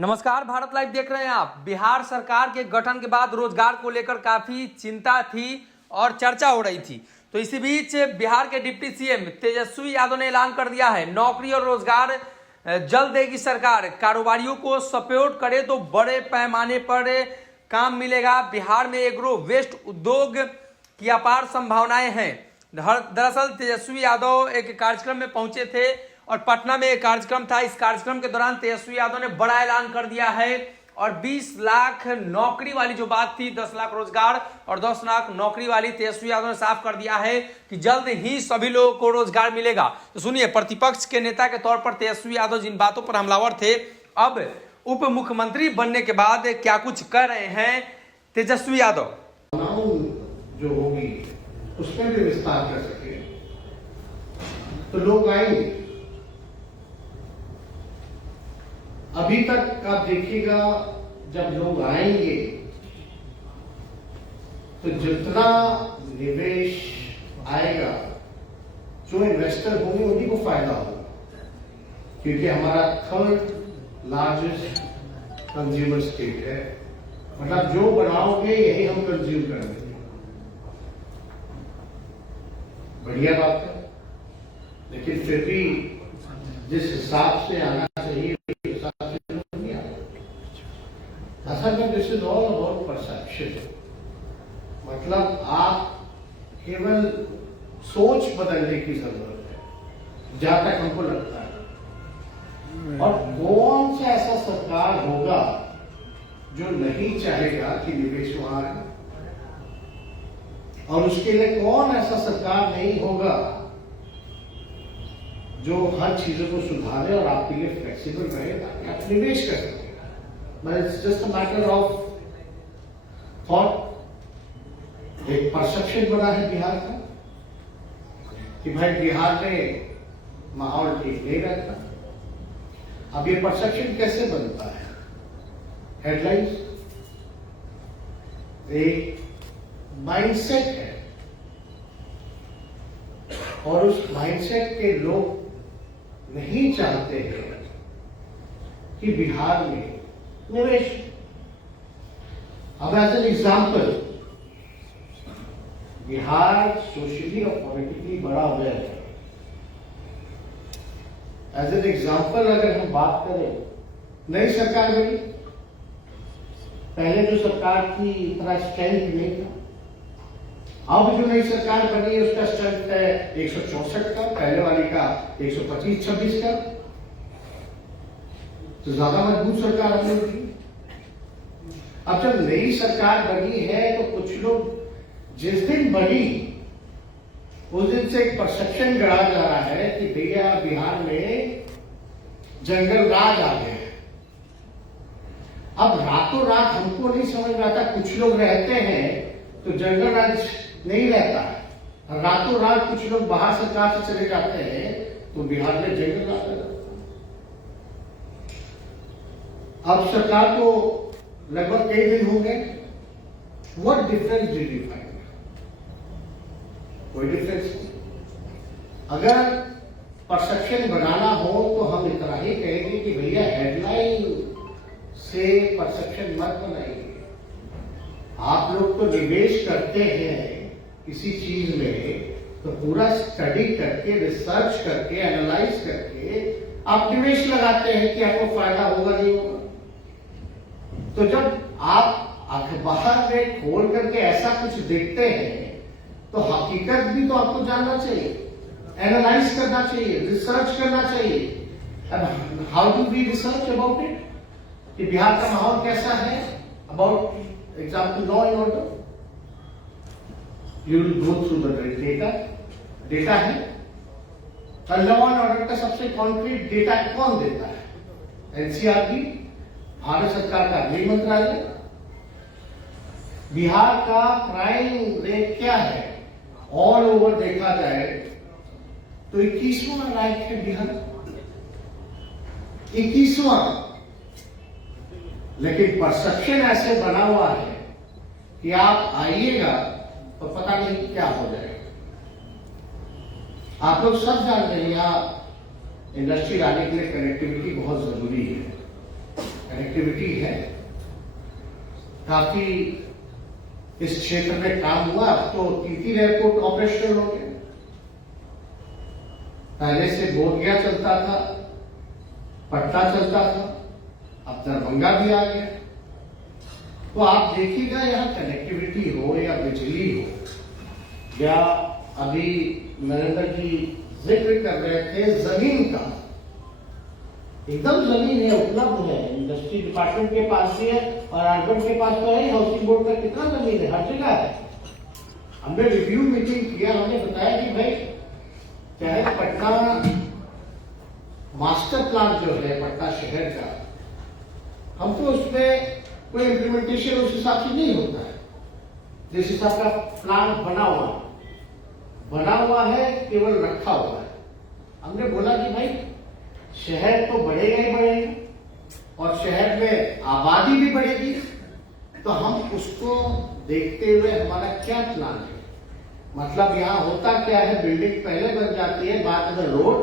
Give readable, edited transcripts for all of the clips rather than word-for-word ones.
नमस्कार, भारत लाइव देख रहे हैं आप। बिहार सरकार के गठन के बाद रोजगार को लेकर काफी चिंता थी और चर्चा हो रही थी। तो इसी बीच बिहार के डिप्टी सीएम तेजस्वी यादव ने ऐलान कर दिया है, नौकरी और रोजगार जल्द देगी सरकार। कारोबारियों को सपोर्ट करे तो बड़े पैमाने पर काम मिलेगा। बिहार में एग्रो वेस्ट उद्योग की अपार संभावनाएं हैं। दरअसल तेजस्वी यादव एक कार्यक्रम में पहुंचे थे और पटना में एक कार्यक्रम था। इस कार्यक्रम के दौरान तेजस्वी यादव ने बड़ा ऐलान कर दिया है और 20 लाख नौकरी वाली जो बात थी, 10 लाख रोजगार और 10 लाख नौकरी वाली, तेजस्वी यादव ने साफ कर दिया है कि जल्द ही सभी लोगों को रोजगार मिलेगा। तो सुनिए, प्रतिपक्ष के नेता के तौर पर तेजस्वी यादव जिन बातों पर हमलावर थे, अब उप मुख्यमंत्री बनने के बाद क्या कुछ कह रहे हैं तेजस्वी यादव। जो होगी उसमें भी विस्तार कर सके तो लोग आएंगे। अभी तक आप देखिएगा, जब लोग आएंगे तो जितना निवेश आएगा, जो इन्वेस्टर होंगे उन्हीं को फायदा होगा, क्योंकि हमारा 3rd लार्जेस्ट कंज्यूमर स्टेट है। मतलब जो बनाओगे यही हम कंज्यूम करेंगे। बढ़िया बात है, लेकिन फिर भी जिस हिसाब से आना चाहिए असल में this is all about perception. मतलब आप केवल सोच बदलने की जरूरत है, जहां तक हमको लगता है। और कौन सा ऐसा सरकार होगा जो नहीं चाहेगा कि निवेश वहां आए, और उसके लिए कौन ऐसा सरकार नहीं होगा जो हर चीजों को सुधारे और आपके लिए फ्लेक्सिबल रहे ताकि आप निवेश कर सकें। But it's just a matter of thought। एक परसेप्शन बना है बिहार का कि भाई बिहार में माहौल ठीक नहीं रहता। अब ये परसेप्शन कैसे बनता है? हेडलाइंस, एक माइंडसेट है, और उस माइंडसेट के लोग नहीं चाहते हैं कि बिहार में निवेश। अब as an example, Bihar socially और पॉलिटिकली बड़ा हो गया है। एज एन एग्जाम्पल अगर हम बात करें, नई सरकार बनी, पहले जो सरकार थी इतना स्ट्रेंथ नहीं था। अब जो नई सरकार बनी है उसका स्ट्रेंथ है 164 का, पहले वाली का 125-26 का, तो ज्यादा मजबूत सरकार हमने थी। अब जब नई सरकार बनी है तो कुछ लोग जिस दिन बनी उस दिन से एक परसेप्शन गढ़ा जा रहा है कि भैया बिहार में जंगल राज आ गया है। अब रातों रात हमको नहीं समझ में आता, कुछ लोग रहते हैं तो जंगल राज नहीं रहता है। रातों रात कुछ लोग बाहर सरकार से चले जाते हैं तो बिहार में जंगल राज आ जाता है। अब सरकार को लगभग कई दिन हो गए। What difference did you find? कोई डिफरेंस नहीं। अगर परसेप्शन बनाना हो तो हम इतना ही कहेंगे कि भैया हेडलाइन से परसेप्शन मत बनाइए। आप लोग तो निवेश करते हैं किसी चीज में, तो पूरा स्टडी करके, रिसर्च करके, एनालाइज करके आप निवेश लगाते हैं कि आपको फायदा होगा नहीं होगा। तो जब आप अखबार में खोल करके ऐसा कुछ देखते हैं तो हकीकत भी तो आपको जानना चाहिए, एनालाइज करना चाहिए, रिसर्च करना चाहिए। अब how do we research about it कि बिहार का माहौल कैसा है? About example law and order, you will go through the data है। लॉ एंड ऑर्डर का सबसे कॉन्क्रीट डेटा कौन देता है? एनसीआरबी, भारत सरकार का गृह मंत्रालय। बिहार का क्राइम रेट क्या है? ऑल ओवर देखा जाए तो 21वां रैंक है बिहार, 21वां। लेकिन परसेप्शन ऐसे बना हुआ है कि आप आइएगा तो पता नहीं क्या हो जाएगा। आप लोग सब जान रहे हैं, यहाँ इंडस्ट्री लाने के लिए कनेक्टिविटी बहुत जरूरी है। कनेक्टिविटी कनेक्टिविटी है, काफी इस क्षेत्र में काम हुआ। अब तो 3 एयरपोर्ट ऑपरेशनल हो गए। पहले से बोधगया चलता था, पटना चलता था, अब दरभंगा भी आ गया। तो आप देखिएगा, यहाँ कनेक्टिविटी हो या बिजली हो, या अभी नरेंद्र जी जिक्र कर रहे थे जमीन का, एकदम जमीन है, उपलब्ध है, इंडस्ट्री डिपार्टमेंट के पास भी है और अर्बन के पास तो है, हाउसिंग बोर्ड का कितना जमीन है, हर जगह है। हमने रिव्यू मीटिंग किया, हमने बताया कि भाई चाहे पटना मास्टर प्लान जो है पटना शहर का, हमको उसमें कोई इम्प्लीमेंटेशन उस हिसाब से नहीं होता है जिस हिसाब का प्लान बना हुआ है, केवल रखा हुआ है। हमने बोला कि भाई शहर तो बढ़ेगा ही बढ़ेगा और शहर में आबादी भी बढ़ेगी, तो हम उसको देखते हुए हमारा क्या प्लान है। मतलब यहाँ होता क्या है, बिल्डिंग पहले बन जाती है, बाद में रोड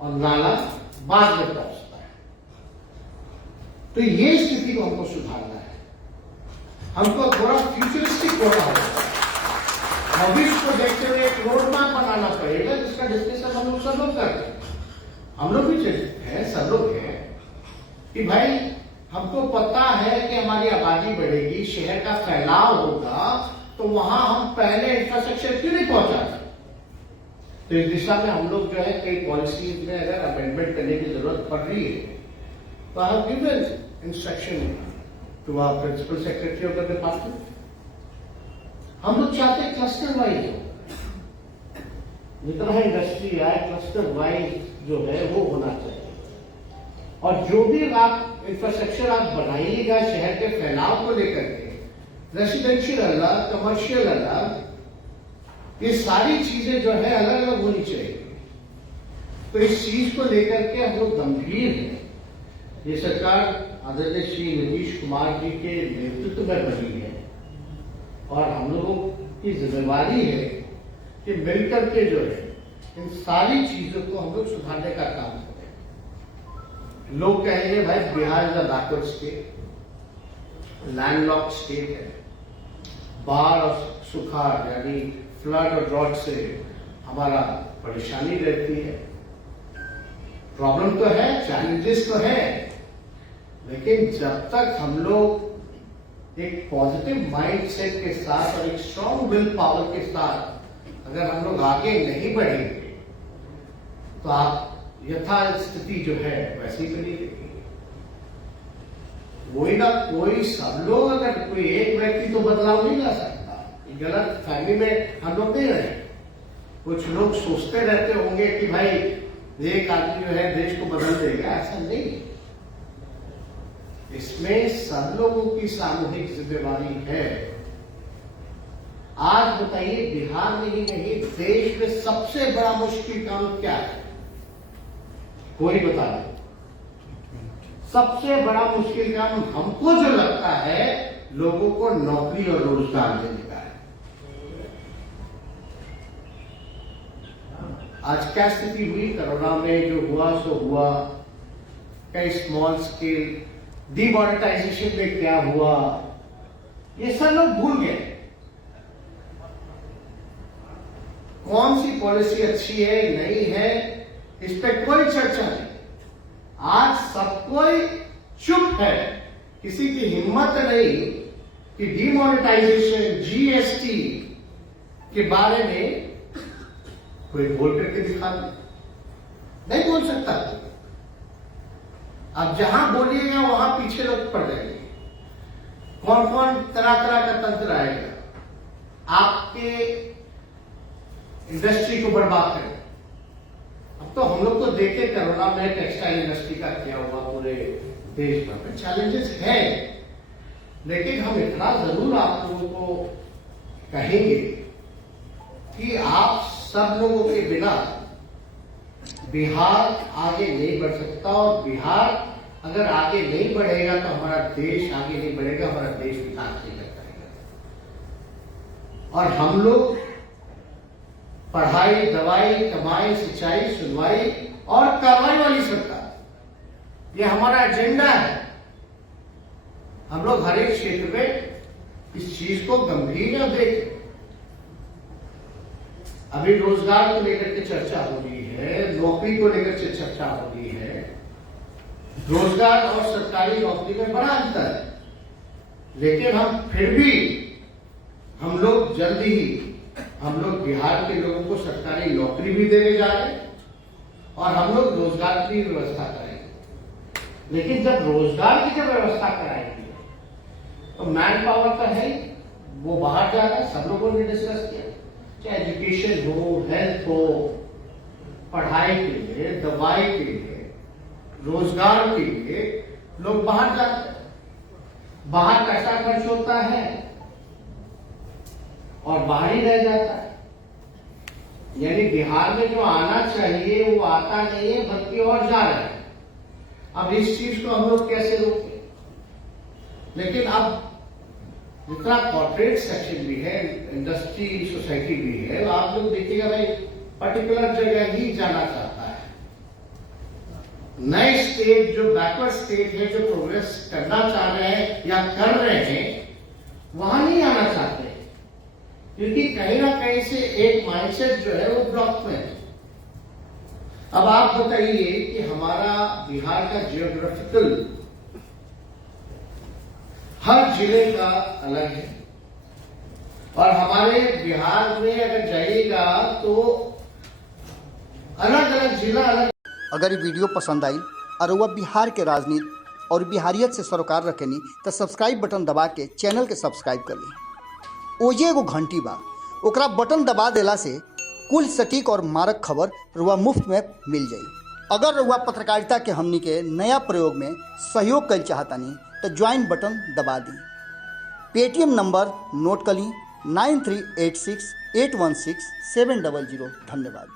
और नाला बाद में पहुंचता है। तो ये स्थिति को हमको सुधारना है, हमको थोड़ा फ्यूचरिस्टिक होना होगा, भविष्य को देखते हुए एक रोड मैप बनाना पड़ेगा, जिसका डिस्कशन हम लोग सब लोग करते हैं। हम लोग भी हैं, सब लोग हैं कि भाई हमको पता है कि हमारी आबादी बढ़ेगी, शहर का फैलाव होगा, तो वहां हम पहले इंफ्रास्ट्रक्चर क्यों नहीं पहुंचाते। तो इस दिशा में हम लोग जो है कई पॉलिसीज में अगर अमेंडमेंट करने की जरूरत पड़ रही है, तो I have given instruction to our principal secretary of the department. हम लोग चाहते हैं क्लस्टर वाइज हो, जितना इंडस्ट्री आए क्लस्टर वाइज जो है वो होना चाहिए। और जो भी आप इंफ्रास्ट्रक्चर आप बनाइएगा शहर के फैलाव को लेकर के, रेसिडेंशियल अलग, कमर्शियल अलग, ये सारी चीजें जो है अलग अलग होनी चाहिए। तो इस चीज को लेकर के हम लोग गंभीर हैं। ये सरकार आदरणीय श्री नीतीश कुमार जी के नेतृत्व में बनी है और हम लोगों की जिम्मेवारी है कि मिलकर के जो है इन सारी चीजों को हम लोग सुधारने का काम करें। लोग कहेंगे भाई Bihar is a backward state, landlocked state है, बाढ़ और सुखाड़ यानी फ्लड और ड्रॉट से हमारा परेशानी रहती है। प्रॉब्लम तो है, चैलेंजेस तो है, लेकिन जब तक हम लोग एक पॉजिटिव माइंडसेट के साथ और एक स्ट्रॉन्ग विल पावर के साथ अगर हम लोग आगे नहीं बढ़ेंगे, तो आप यथा स्थिति जो है वैसी बनी रहेगी। कोई ना कोई, सब लोग, अगर कोई एक व्यक्ति तो बदलाव नहीं ला सकता। गलत फहमी में हम लोग नहीं रहे। कुछ लोग सोचते रहते होंगे कि भाई एक आदमी जो है देश को बदल देगा, ऐसा नहीं। इसमें सब लोगों की सामूहिक जिम्मेवारी है। आज बताइए, बिहार में ही नहीं देश में सबसे बड़ा मुश्किल काम क्या है? कोई बता दे। सबसे बड़ा मुश्किल काम हमको जो लगता है, लोगों को नौकरी और रोजगार देने का है। आज क्या स्थिति हुई, कोरोना में जो हुआ सो हुआ। कई स्मॉल स्केल डिमोनेटाइजेशन में क्या हुआ, ये सब लोग भूल गए। कौन सी पॉलिसी अच्छी है नहीं है, इस पे कोई चर्चा नहीं। आज सब कोई चुप है, किसी की हिम्मत नहीं कि डिमोनेटाइजेशन, जीएसटी के बारे में कोई बोल करके दिखा दे। नहीं बोल सकता। अब जहां बोलिएगा वहां पीछे लोग पड़ जाएंगे। कौन कौन तरह तरह का तंत्र आएगा आपके इंडस्ट्री को बर्बाद करेगा। अब तो हम लोग तो देखे कोरोना में टेक्सटाइल इंडस्ट्री का क्या हुआ, पूरे देश भर में चैलेंजेस है, लेकिन हम इतना जरूर आप लोगों को कहेंगे कि आप सब लोगों के बिना बिहार आगे नहीं बढ़ सकता। और बिहार अगर आगे नहीं बढ़ेगा तो हमारा देश आगे नहीं बढ़ेगा, हमारा देश विकास नहीं कर पाएगा। और हम लोग पढ़ाई, दवाई, कमाई, सिंचाई, सुनवाई और कार्रवाई वाली सरकार, ये हमारा एजेंडा है। हम लोग हर एक क्षेत्र में इस चीज को गंभीर न देखें। अभी रोजगार को लेकर के चर्चा हो रही है, नौकरी को लेकर के चर्चा हो रही है। रोजगार और सरकारी नौकरी में बड़ा अंतर है, लेकिन हम लोग जल्दी ही हम लोग बिहार के लोगों को सरकारी नौकरी भी देने जा रहे हैं और हम लोग रोजगार की व्यवस्था करेंगे। लेकिन जब रोजगार की जब व्यवस्था कराएंगे तो मैन पावर का है, वो बाहर जा रहा है, सब लोगों ने डिस्कस किया, चाहे एजुकेशन हो, हेल्थ हो, पढ़ाई के लिए, दवाई के लिए, रोजगार के लिए लोग बाहर जाते हैं। बाहर पैसा खर्च होता है और बाहर ही रह जाता है। यानी बिहार में जो आना चाहिए वो आता नहीं है, बल्कि और जा रहा है। अब इस चीज को हम लोग कैसे रोकें? लेकिन अब जितना कॉर्पोरेट सेक्शन भी है, इंडस्ट्री सोसाइटी भी है, आप लोग देखिएगा भाई पर्टिकुलर जगह ही जाना चाहता है। नए स्टेट जो बैकवर्ड स्टेट है, जो प्रोग्रेस करना चाह रहे हैं या कर रहे हैं, वहां नहीं आना चाहते, क्योंकि कहीं ना कहीं से एक माइंडसेट जो है वो ब्लॉक में है। अब आप बताइए कि हमारा बिहार का जियोग्राफिकल हर जिले का अलग है, और हमारे बिहार में अगर जाइएगा तो अलग अलग जिला अलग। अगर ये वीडियो पसंद आई और वह बिहार के राजनीति और बिहारियत से सरोकार रखेनी तो सब्सक्राइब बटन दबा के चैनल के सब्सक्राइब कर ली। ओजे एगो घंटी बा, ओकरा बटन दबा देला से कुल सटीक और मारक खबर रुआ मुफ्त में मिल जाई। अगर रुआ पत्रकारिता के हमनी के नया प्रयोग में सहयोग कर चाहतानी तो ज्वाइन बटन दबा दी। पेटीएम नंबर नोट कर ली 9386816700। धन्यवाद।